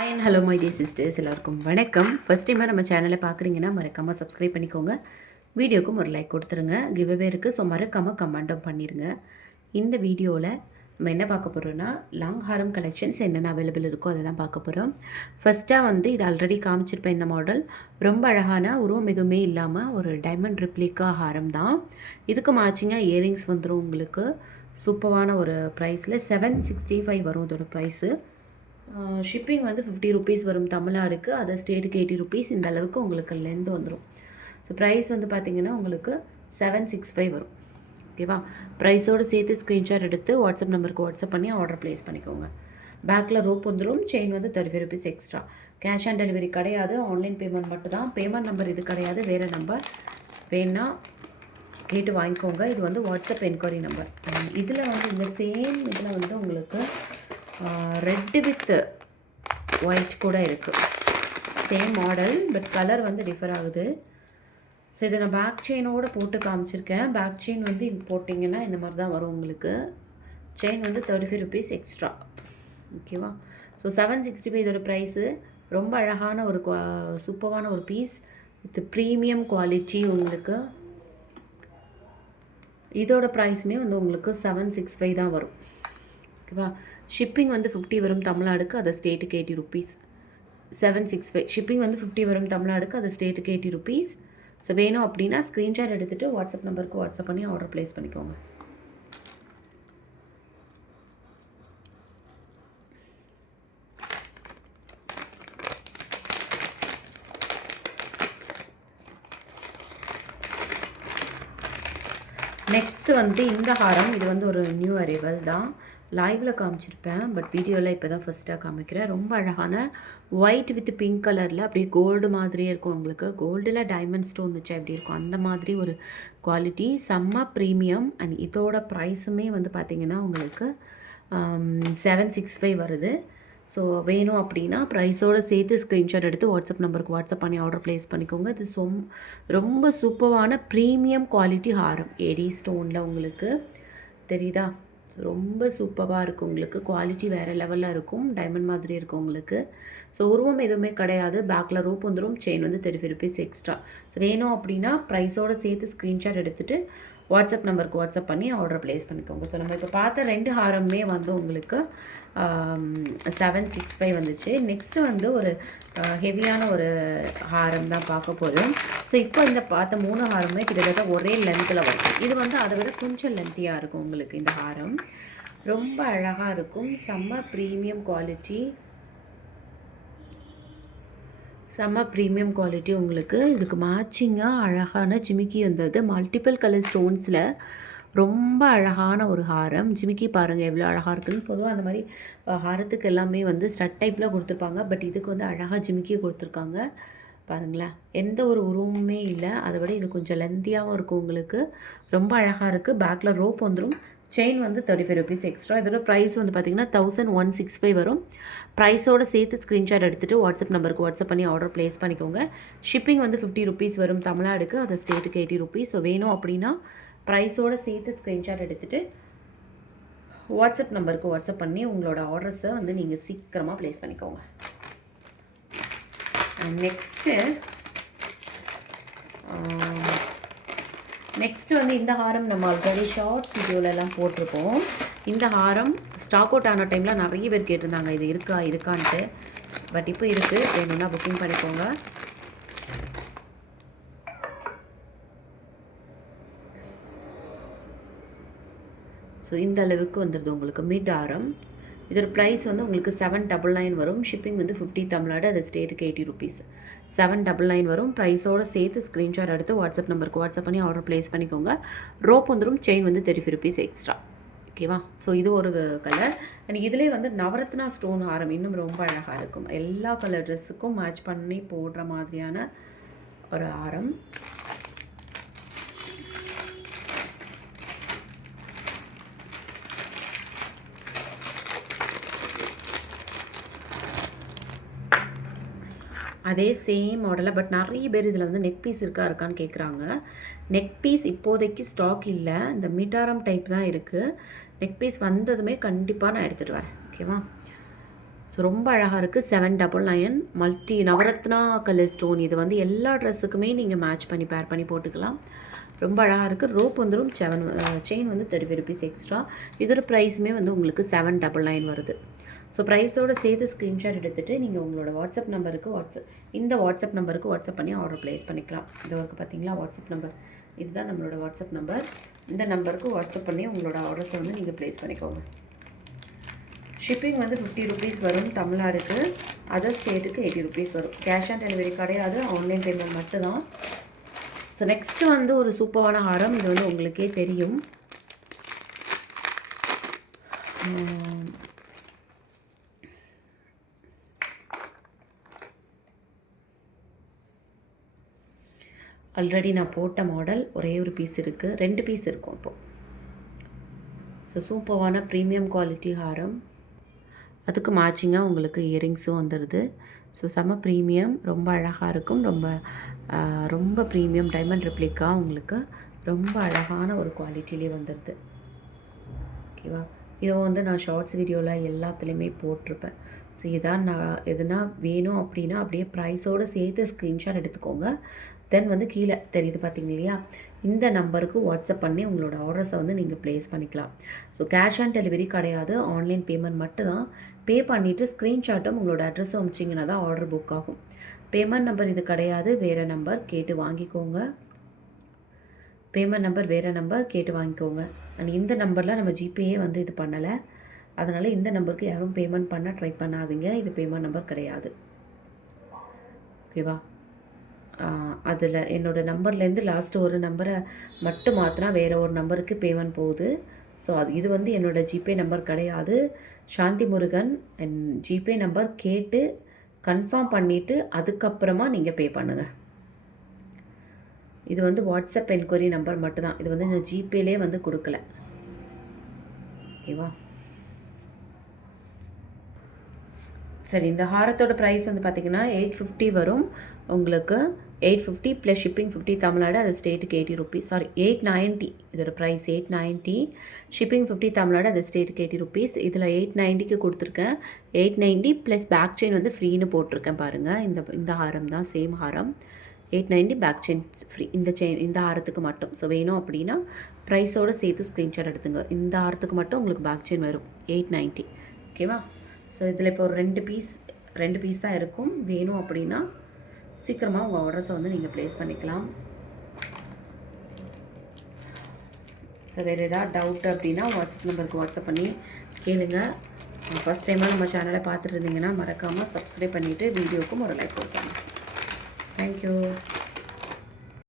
Hi and hello my dear sisters, எல்லாருக்கும் வணக்கம். First டைமாக நம்ம சேனலை பார்க்குறீங்கன்னா மறக்காமல் சப்ஸ்கிரைப் பண்ணிக்கோங்க. வீடியோக்கும் ஒரு லைக் கொடுத்துருங்க. கிவ்அவே இருக்குது, ஸோ மறக்காமல் கமெண்ட்டும் பண்ணிடுங்க. இந்த வீடியோவில் நம்ம என்ன பார்க்க போகிறோன்னா, லாங் ஹாரம் கலெக்ஷன்ஸ் என்னென்ன அவைலபிள் இருக்கோ அதை தான் பார்க்க போகிறோம். ஃபஸ்ட்டாக இது ஆல்ரெடி காமிச்சிருப்பேன். இந்த மாடல் ரொம்ப அழகான உருவம் எதுவுமே இல்லாமல் ஒரு டைமண்ட் ரிப்ளிகா ஹாரம் தான். இதுக்கு மேட்சிங்காக இயரிங்ஸ் வந்துடும் உங்களுக்கு. சூப்பரான ஒரு ப்ரைஸில் 765 வரும் இதோட ப்ரைஸு. ஷிப்பிங் 50 ருபீஸ் வரும் தமிழ்நாடுக்கு, அதர் ஸ்டேட்டுக்கு 80 ருபீஸ். இந்த அளவுக்கு உங்களுக்கு லென்த் வந்துடும். ஸோ ப்ரைஸ் பார்த்திங்கன்னா உங்களுக்கு 765 வரும். ஓகேவா? ப்ரைஸோடு சேர்த்து ஸ்க்ரீன்ஷாட் எடுத்து வாட்ஸ்அப் நம்பருக்கு வாட்ஸ்அப் பண்ணி ஆர்டர் ப்ளேஸ் பண்ணிக்கோங்க. பேக்கில் ரோப் வந்துடும். Chain 35 rupees extra. Cash on delivery கிடையாது, ஆன்லைன் பேமெண்ட் மட்டும் தான். பேமெண்ட் நம்பர் இது கிடையாது, வேறு நம்பர் வேணா கேட்டு வாங்கிக்கோங்க. இது வாட்ஸ்அப் என்கொயரி நம்பர். இதில் இந்த சேம் இதில் உங்களுக்கு ரெட்டு வித் ஒயிட் கூட இருக்குது. Same model, but colour differ ஆகுது. ஸோ இதை நான் பேக் செயினோடு போட்டு காமிச்சிருக்கேன். பேக் செயின் இது போட்டிங்கன்னா இந்த மாதிரி தான் வரும் உங்களுக்கு. Chain 35 rupees extra. ஓகேவா? ஸோ 765 இதோட ப்ரைஸு. ரொம்ப அழகான ஒரு சூப்பரான ஒரு பீஸ் வித் ப்ரீமியம் குவாலிட்டி உங்களுக்கு. இதோட ப்ரைஸுமே உங்களுக்கு 765 தான் வரும். ஓகேவா? ஷிப்பிங் 50 வரும் தமிழ்நாடுக்கு, அது ஸ்டேட்டுக்கு 80 ருபீஸ். 765 ஷிப்பிங் 50 வரும் தமிழ்நாடுக்கு, அது ஸ்டேட்டுக்கு 80 ருபீஸ். ஸோ வேணும் அப்படின்னா ஸ்க்ரீன்ஷாட் எடுத்துகிட்டு வாட்ஸ்அப் நம்பருக்கு வாட்ஸ்அப் பண்ணி ஆர்டர் ப்ளேஸ் பண்ணிக்கோங்க. நெக்ஸ்ட்டு இந்த ஹாரம், இது ஒரு நியூ அரைவல் தான். லைவில் காமிச்சிருப்பேன், பட் வீடியோவில் இப்போ தான் ஃபஸ்ட்டாக காமிக்கிறேன். ரொம்ப அழகான ஒயிட் வித் பிங்க் கலரில் அப்படியே கோல்டு மாதிரியே இருக்கும் உங்களுக்கு. கோல்டில் டைமண்ட் ஸ்டோன் வச்சா எப்படி இருக்கும் அந்த மாதிரி ஒரு குவாலிட்டி. செம்ம ப்ரீமியம். அண்ட் இதோட ப்ரைஸுமே பார்த்திங்கன்னா உங்களுக்கு 765 வருது. ஸோ வேணும் அப்படின்னா ப்ரைஸோடு சேர்த்து ஸ்க்ரீன்ஷாட் எடுத்து வாட்ஸ்அப் நம்பருக்கு வாட்ஸ்அப் பண்ணி ஆர்டர் ப்ளேஸ் பண்ணிக்கோங்க. இது ரொம்ப சூப்பரான ப்ரீமியம் குவாலிட்டி ஹாரம். ஏடி ஸ்டோனில் உங்களுக்கு தெரியுதா? ஸோ ரொம்ப சூப்பராக இருக்கும் உங்களுக்கு. குவாலிட்டி வேறு லெவலில் இருக்கும். டைமண்ட் மாதிரி இருக்கும் உங்களுக்கு. ஸோ உருவம் எதுவுமே கிடையாது. பேக்கில் ரோப் வந்துடும். Chain 35 rupees extra. ஸோ வேணும் அப்படின்னா ப்ரைஸோடு சேர்த்து ஸ்க்ரீன்ஷாட் எடுத்துகிட்டு வாட்ஸ்அப் நம்பருக்கு வாட்ஸ்அப் பண்ணி ஆர்டர் ப்ளேஸ் பண்ணிக்கோங்க. ஸோ நம்ம இப்போ பார்த்த 2 ஹாரமே உங்களுக்கு 765 வந்துச்சு. நெக்ஸ்ட்டு ஒரு ஹெவியான ஒரு ஹாரம் தான் பார்க்க போகிறோம். ஸோ இப்போ இந்த பார்த்த 3 ஹாரமே கிட்டத்தட்ட ஒரே லென்த்தில் வரும். இது அதை விட கொஞ்சம் லென்த்தியாக இருக்கும் உங்களுக்கு. இந்த ஹாரம் ரொம்ப அழகாக இருக்கும். செம்ம ப்ரீமியம் குவாலிட்டி. உங்களுக்கு. இதுக்கு மேட்சிங்காக அழகான ஜிமிக்கி வந்தது. மல்டிபிள் கலர் ஸ்டோன்ஸில் ரொம்ப அழகான ஒரு ஹாரம். ஜிமிக்கி பாருங்கள் எவ்வளோ அழகாக இருக்குதுன்னு. பொதுவாக அந்த மாதிரி ஹாரத்துக்கு எல்லாமே ஸ்டட் டைப்பில் கொடுத்துருப்பாங்க, பட் இதுக்கு அழகாக ஜிமிக்கி கொடுத்துருக்காங்க. பாருங்களேன், எந்த ஒரு உருவமுமே இல்லை. அதை விட இது கொஞ்சம் லென்த்தியாகவும் இருக்கும் உங்களுக்கு. ரொம்ப அழகாக இருக்குது. பேக்கில் ரோப் வந்துடும். Chain 35 rupees extra. இதோட ப்ரைஸ் பார்த்திங்கன்னா 1165 வரும். ப்ரைஸோடு சேர்த்து ஸ்க்ரீன்ஷாட் எடுத்துகிட்டு வாட்ஸ்அப் நம்பருக்கு வாட்ஸ்அப் பண்ணி ஆர்டர் ப்ளேஸ் பண்ணிக்கோங்க. ஷிப்பிங் 50 ருபீஸ் வரும் தமிழ்நாடுக்கு, அது ஸ்டேட்டுக்கு 80 ருபீஸ். ஸோ வேணும் அப்படின்னா ப்ரைஸோடு சேர்த்து ஸ்க்ரீன்ஷாட் எடுத்துகிட்டு வாட்ஸ்அப் நம்பருக்கு வாட்ஸ்அப் பண்ணி உங்களோட ஆர்டர்ஸை நீங்கள் சீக்கிரமாக ப்ளேஸ் பண்ணிக்கோங்க. நெக்ஸ்ட்டு இந்த ஹாரம் நம்ம ஆல்ரெடி ஷார்ட்ஸ் வீடியோலலாம் போட்டிருப்போம். இந்த ஹாரம் ஸ்டாக் அவுட் ஆன டைமில் நிறைய பேர் கேட்டிருந்தாங்க இது இருக்கான்ட்டு. பட் இப்போ இருக்குது, வேணும்னா புக்கிங் பண்ணிக்கோங்க. ஸோ இந்த அளவுக்கு வந்துடுது உங்களுக்கு மிட் ஹாரம். இதோட ப்ரைஸ் உங்களுக்கு 799 வரும். ஷிப்பிங் 50 தமிழ்நாடு, அது ஸ்டேட்டுக்கு 80 ருபீஸ். 799 வரும். ப்ரைஸோடு சேர்த்து ஸ்க்ரீன்ஷாட் எடுத்து வாட்ஸ்அப் நம்பருக்கு வாட்ஸ்அப் பண்ணி ஆர்டர் ப்ளேஸ் பண்ணிக்கோங்க. ரோப் வந்துடும். Chain 35 rupees extra. ஓகேவா? ஸோ இது ஒரு கலர். அண்ட் இதிலே நவரத்னா ஸ்டோன் ஹாரம் இன்னும் ரொம்ப அழகாக இருக்கும். எல்லா கலர் ட்ரெஸ்ஸுக்கும் மேட்ச் பண்ணி போடுற மாதிரியான ஒரு ஹாரம். அதே சேம் மாடலில், பட் நிறைய பேர் இதில் நெக் பீஸ் இருக்கான்னு கேட்குறாங்க. நெக் பீஸ் இப்போதைக்கு ஸ்டாக் இல்லை. இந்த மிட்டாரம் டைப் தான் இருக்குது. நெக் பீஸ் வந்ததுமே கண்டிப்பாக நான் எடுத்துகிட்டு வரேன். ஓகேவா? ஸோ ரொம்ப அழகாக இருக்குது. 799 மல்டி நவரத்னா கலர் ஸ்டோன். இது வந்து எல்லா ட்ரெஸ்ஸுக்குமே நீங்கள் மேட்ச் பண்ணி பேர் பண்ணி போட்டுக்கலாம். ரொம்ப அழகாக இருக்குது. ரோப் வந்துடும். செயின் வந்து 30 ருபீஸ் எக்ஸ்ட்ரா. இதோட ப்ரைஸுமே வந்து உங்களுக்கு 799 வருது. ஸோ ப்ரைஸோடு சேர்த்து ஸ்க்ரீன்ஷாட் எடுத்துகிட்டு நீங்கள் உங்களோட வாட்ஸ்அப் நம்பருக்கு வாட்ஸ்அப் நம்பருக்கு வாட்ஸ்அப் பண்ணி ஆர்டர் ப்ளேஸ் பண்ணிக்கலாம். இது வரைக்கும் பார்த்தீங்களா வாட்ஸ்அப் நம்பர், இதுதான் நம்மளோட வாட்ஸ்அப் நம்பர். இந்த நம்பருக்கு வாட்ஸ்அப் பண்ணி உங்களோட ஆர்டர்ஸை வந்து நீங்கள் ப்ளேஸ் பண்ணிக்கோங்க. ஷிப்பிங் வந்து 50 ருபீஸ் வரும் தமிழ்நாடுக்கு. அதர் ஸ்டேட்டுக்கு 80 ருபீஸ் வரும். கேஷ் ஆன் டெலிவரி கிடையாது, ஆன்லைன் பேமெண்ட் மட்டும்தான். ஸோ நெக்ஸ்ட்டு வந்து ஒரு சூப்பரான ஹாரம். இது வந்து உங்களுக்கே தெரியும். ஆல்ரெடி நான் போட்ட மாடல் ஒரே ஒரு பீஸ் இருக்குது, 2 பீஸ் இருக்கும் இப்போது. ஸோ சூப்பரான ப்ரீமியம் குவாலிட்டி ஹாரம். அதுக்கு மேட்சிங்காக உங்களுக்கு இயரிங்ஸும் வந்துடுது. ஸோ செம்ம ப்ரீமியம், ரொம்ப அழகாக இருக்கும். ரொம்ப ப்ரீமியம் டைமண்ட் ரெப்ளிக்கா உங்களுக்கு ரொம்ப அழகான ஒரு குவாலிட்டிலே வந்துடுது. ஓகேவா? இதை வந்து நான் ஷார்ட்ஸ் வீடியோவில் எல்லாத்துலேயுமே போட்டிருப்பேன். ஸோ இதான் நான் எதுனா வேணும் அப்படின்னா அப்படியே ப்ரைஸோடு சேர்த்து ஸ்க்ரீன்ஷாட் எடுத்துக்கோங்க. தென் வந்து கீழே தெரியுது பார்த்தீங்க இல்லையா, இந்த நம்பருக்கு வாட்ஸ்அப் பண்ணி உங்களோட ஆர்டர்ஸை வந்து நீங்கள் ப்ளேஸ் பண்ணிக்கலாம். ஸோ கேஷ் ஆன் டெலிவரி கிடையாது, ஆன்லைன் பேமெண்ட் மட்டும்தான். பே பண்ணிவிட்டு ஸ்க்ரீன்ஷாட்டும் உங்களோட அட்ரஸும் அமிச்சிங்கன்னா தான் ஆர்டர் புக் ஆகும். பேமெண்ட் நம்பர் இது கிடையாது, வேறு நம்பர் கேட்டு வாங்கிக்கோங்க. பேமெண்ட் நம்பர் வேறு நம்பர் கேட்டு வாங்கிக்கோங்க. அண்ட் இந்த நம்பரில் நம்ம ஜிபேயே வந்து இது பண்ணலை, அதனால் இந்த நம்பருக்கு யாரும் பேமெண்ட் பண்ண ட்ரை பண்ணாதீங்க. இது பேமெண்ட் நம்பர் கிடையாது. ஓகேவா? அதில் என்னோடய நம்பர்லேருந்து லாஸ்ட்டு ஒரு நம்பரை மட்டும் மாற்றினா வேறு ஒரு நம்பருக்கு பேமெண்ட் போகுது. ஸோ இது வந்து என்னோடய ஜிபே நம்பர் கிடையாது. சாந்தி முருகன் ஜிபே நம்பர் கேட்டு கன்ஃபார்ம் பண்ணிவிட்டு அதுக்கப்புறமா நீங்கள் பே பண்ணுங்கள். இது வந்து வாட்ஸ்அப் என்கொயரி நம்பர் மட்டும்தான். இது வந்து நான் ஜிபேலே வந்து கொடுக்கல. ஓகேவா? சரி, இந்த ஹாரத்தோட ப்ரைஸ் வந்து பார்த்திங்கன்னா 850 வரும் உங்களுக்கு. 850 ப்ளஸ் ஷிப்பிங் 50 தமிழ்நாடு, அது ஸ்டேட்டுக்கு 80 ருபீஸ். சாரி 890, இதோட ப்ரைஸ் 890. ஷிப்பிங் 50 தமிழ்நாடு, அது ஸ்டேட்டுக்கு 80 ருபீஸ். இதில் 890க்கு கொடுத்துருக்கேன். 890 ப்ளஸ் பேக் செயின் வந்து ஃப்ரீன்னு போட்டிருக்கேன் பாருங்கள். இந்த ஹாரம் தான், சேம் ஹாரம். 890 பேக் செயின் ஃப்ரீ. இந்த ஹாரத்துக்கு மட்டும். ஸோ வேணும் அப்படின்னா ப்ரைஸோடு சேர்த்து ஸ்க்ரீன்ஷாட் எடுத்துங்க. இந்த ஹாரத்துக்கு மட்டும் உங்களுக்கு பேக் செயின் வரும் 890. ஓகேவா? ஸோ இதில் இப்போ ஒரு 2 பீஸ் தான் இருக்கும். வேணும் அப்படின்னா சீக்கிரமாக உங்கள் ஆர்டர்ஸை வந்து நீங்கள் ப்ளேஸ் பண்ணிக்கலாம். ஸோ வேறு ஏதாவது டவுட் அப்படின்னா வாட்ஸ்அப் நம்பருக்கு வாட்ஸ்அப் பண்ணி கேளுங்க. ஃபஸ்ட் டைமாக நம்ம சேனலை பார்த்துட்டு இருந்தீங்கன்னா மறக்காமல் சப்ஸ்கிரைப் பண்ணிவிட்டு வீடியோக்கும் ஒரு லைக் கொடுப்பாங்க. தேங்க்யூ.